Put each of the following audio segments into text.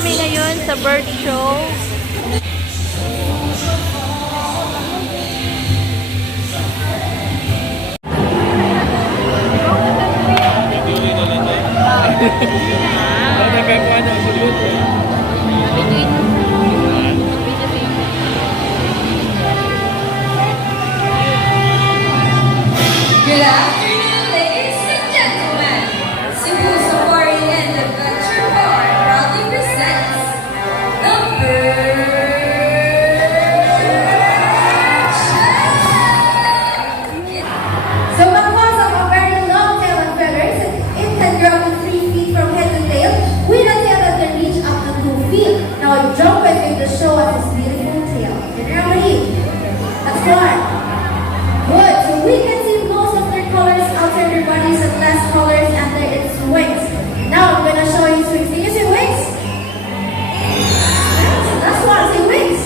kami ngayon sa bird show. Good afternoon, ladies and gentlemen. Cebu Safari and Adventure Park proudly presents the Bird Show. So because of a very long tail and feathers, it can grow to 3 feet from head to tail with a tail that can reach up to 2 feet. Now Jumbo is going to show us his beautiful tail. Can you ready? Let's start. Good. So we can see most of their colors outside their bodies and less colors under its wings. Now I'm gonna show you wings. Can you see wings? That's one. See wings.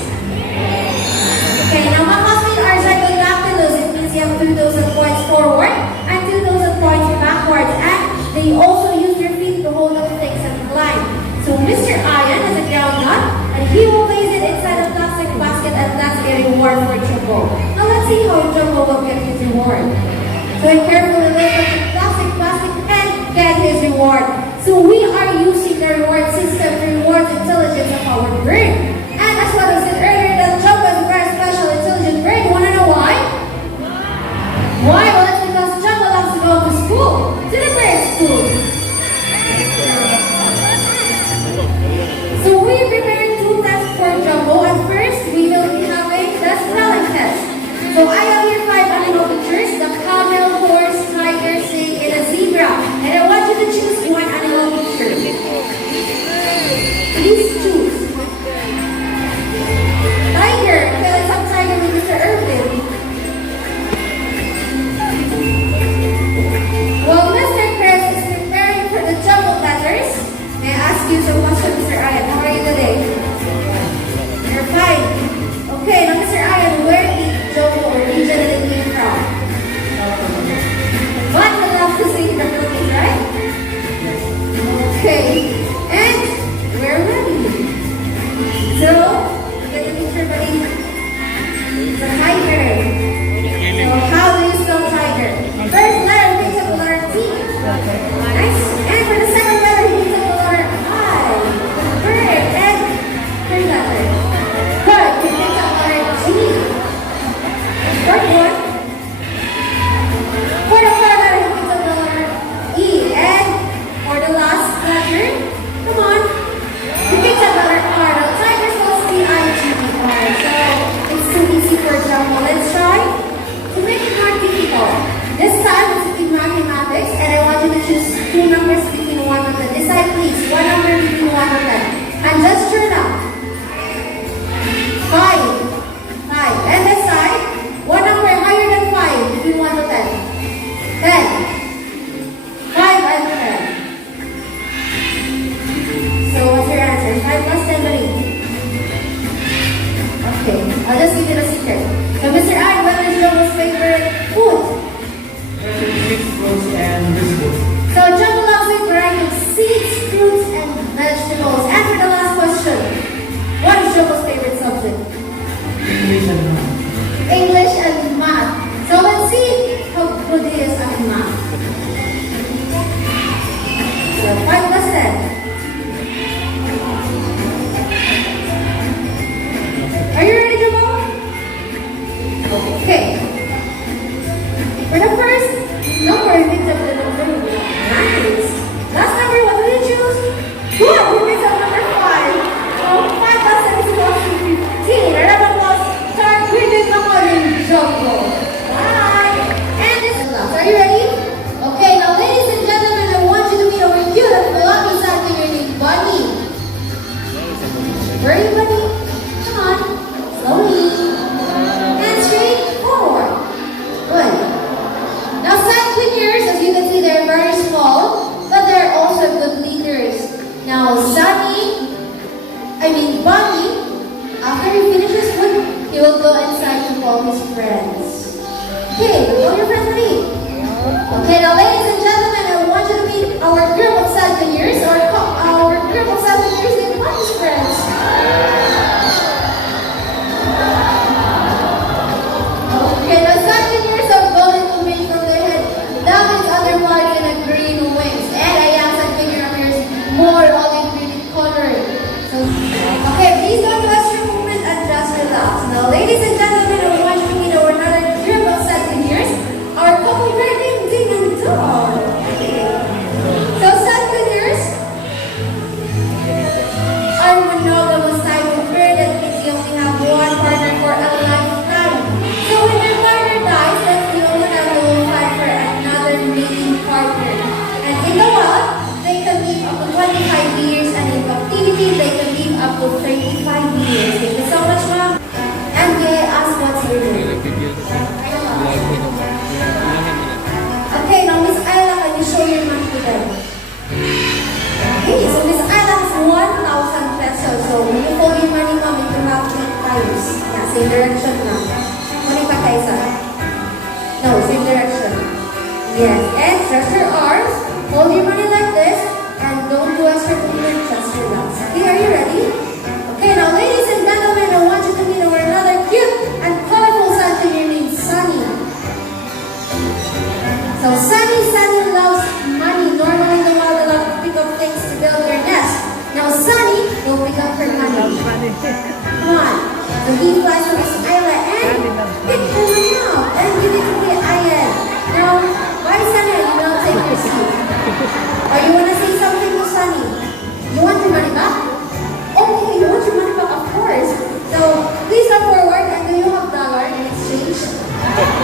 Okay. Now Makasmin are zygolactylus. It means you have 2,000 points forward and 2,000 points backwards, and they also use their feet to hold up things and climb. So Mr. Ian has a ground nut, and he will place it inside a plastic basket, and that's a reward for Jumbo. Now let's see how Jumbo will get his reward. So he carefully lifts up the plastic basket and get his reward. So we are using the reward system to reward the intelligence of our bird. And as what I said earlier, that Jumbo is a very special intelligent bird. You wanna know why? Why? Well, it's because Jumbo loves to go to school. To the bird school. So we prepared 2 tests for Jumbo. At first, we will be having the spelling test. So I have here 5 animal pictures: the camel, horse, tiger, snake, and a zebra. And I want you to choose one animal picture. Please choose. Tiger. Okay, let's have tiger with Mr. Irvin. While Mr. Chris is preparing for the jumbled letters, may I ask you some questions, Mr. Ian? How are you today? You're fine. Okay, now Mr. Ian, where did Jumbo originally came from? What would love to say in the Philippines, right? Okay. And we're ready. So, get the picture, buddy. It's a tiger. So, how do you spell tiger? First letter, we take the letter T. Nice. And for the second letter, we take the letter I. Bird. And third letter. Good. We take the letter G. Third one. For the third letter, we take the letter E. And for the last letter, come on, we take the letter R. Now, tiger spells T-I-G-E-R. So, it's too easy for Jumbo. Let's try to make it more difficult. This time, it's in mathematics, and I want you to choose 2 numbers between 1 and 10. Decide, please. One number between 1 and 10. And just turn up. 5. 5. And decide, one number higher than 5 between 1 to 10. 10. 5 and 10. So, what's your answer? 5 plus 10, buddy? Okay. I'll just give you the secret. So, Mr. I, what is Jumbo's favorite food? Fruits and vegetables. So, Jumbo loves a variety of seeds, fruits, and vegetables. And for the last question, what is Jumbo's favorite subject? English and math. English and math. So, let's see how good he is at math. So, 5 plus 10. Are you ready, Jumbo? Okay. For the first number, we take the number 1. partner. And in the wild, they can live up to 25 years, and in captivity, they can live up to 35 years. Thank you so much, ma'am. And may I ask what's your name? Okay, now Miss Ayla, can you show your money to them? Okay, so Miss Ayla has 1,000 pesos. So when you fold your money, ma'am, you can have 8 times. Yeah, same direction now. Monica Kaisa. No, same direction. Yes, and stretch your arms. Hold your money like this. And don't do extra movement, just relax. Okay, are you ready? Okay, now ladies and gentlemen, I want you to meet over another cute and colorful son to your name, Sunny. So Sunny loves money. Normally the wild they love to pick up things to build their nest. Now Sunny will pick up her money. Come on. So he flies to Miss Ayla and pick her money up and give it to the Ayan. Now, why Sunny? You don't take your seat. Or you want to say something to Sunny? You want your money back? Okay, you want your money back, of course. So please come forward, and do you have dollar in exchange?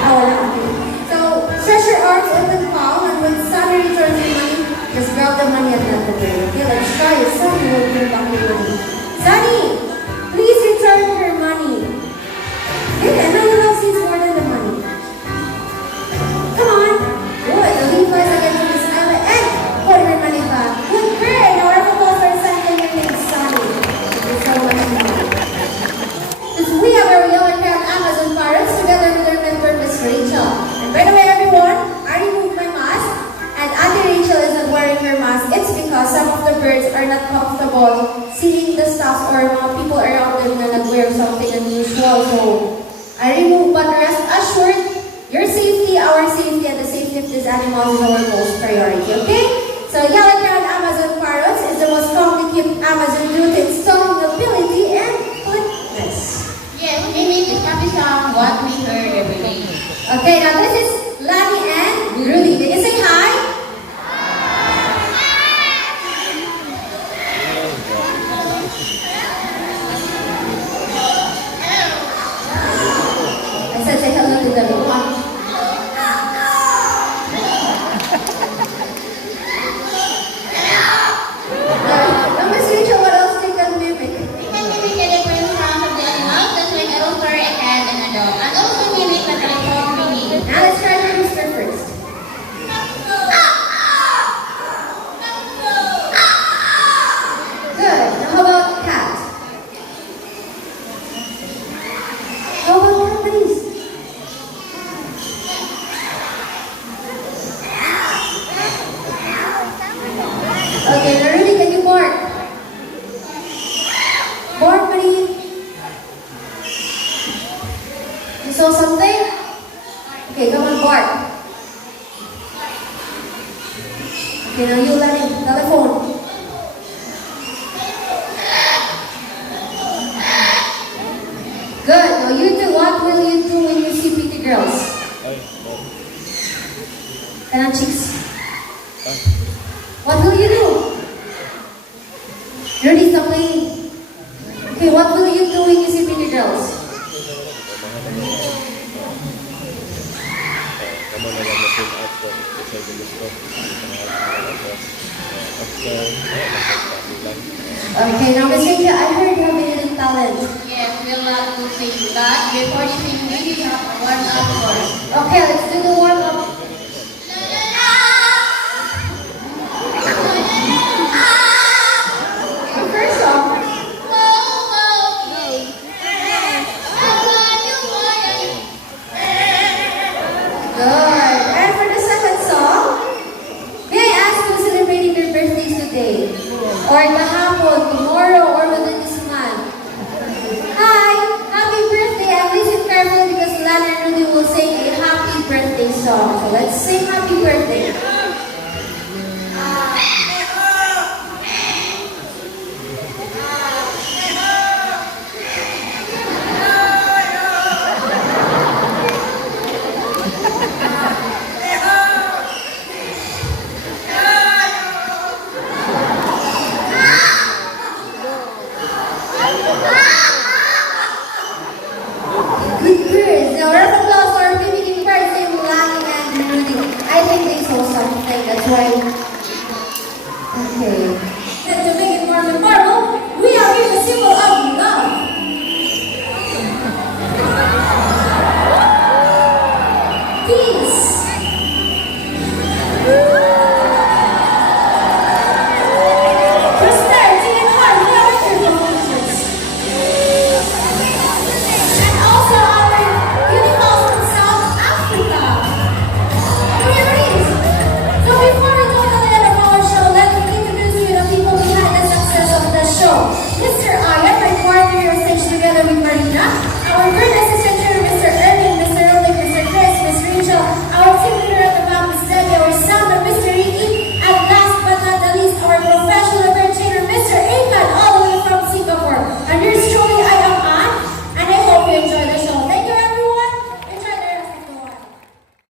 Oh, okay. So stretch your arms, open palm, and when Sunny returns your money, just grab the money and let it go. Okay, let's try it. Sunny will bring back your money. Sunny, please return her money. Okay, and now you love seats more than the money. Come on. Good. The lead flies again to Miss Ayla and put her money back. Good, great. Now our applause for Sunny and your name, Sunny. Thank you so much, ma'am. Since we have our yellow crown Amazon parrots together with our mentor, Miss Rachel. And by the way, everyone, I removed my mask, and Auntie Rachel isn't wearing her mask. It's because some of the birds are not comfortable seeing the staff or mga people around them na nag-wear something unusual. So, I removed, but rest assured, your safety, our safety, and the safety of these animals is our most priority, okay? So, yellow-crowned Amazon parrots is the most commonly kept Amazon due to its stalking ability and flippedness. Yes, Mimi, this happy song, what we heard every day. Okay, now this is Lani and Rudy. Can you say hi? I said say hello to everyone. Now, Miss Rachel, what else you can mimic? We can mimic the different sounds of the animals, just like a rooster, a cat, and a dog. And also mimic the telephone ringing. Now let's try the rooster first. Good. Now how about cat? How about cat, please? Okay, now Rudy, can you bark? Bark, buddy. You saw something? Okay, come on, bark. Okay, now you let him. Telephone. Good. Now you two, what will you do when you see pretty girls? Kanan cheeks. What will you do? Rudy, stop playing. Okay, what will you do when you see pretty girls? Okay, now Miss Rachel, I heard you have a hidden talent. Yes, we love to sing that. Before singing, we have a warm-up course. Okay, let's do the warm-up. Okay, first song. Good. And for the second song, may I ask who's celebrating their birthdays today? Or kahapon, tomorrow, or within this month? Hi! Happy birthday! And listen carefully because Lana and Rudy will sing a happy birthday song. So let's sing happy birthday. why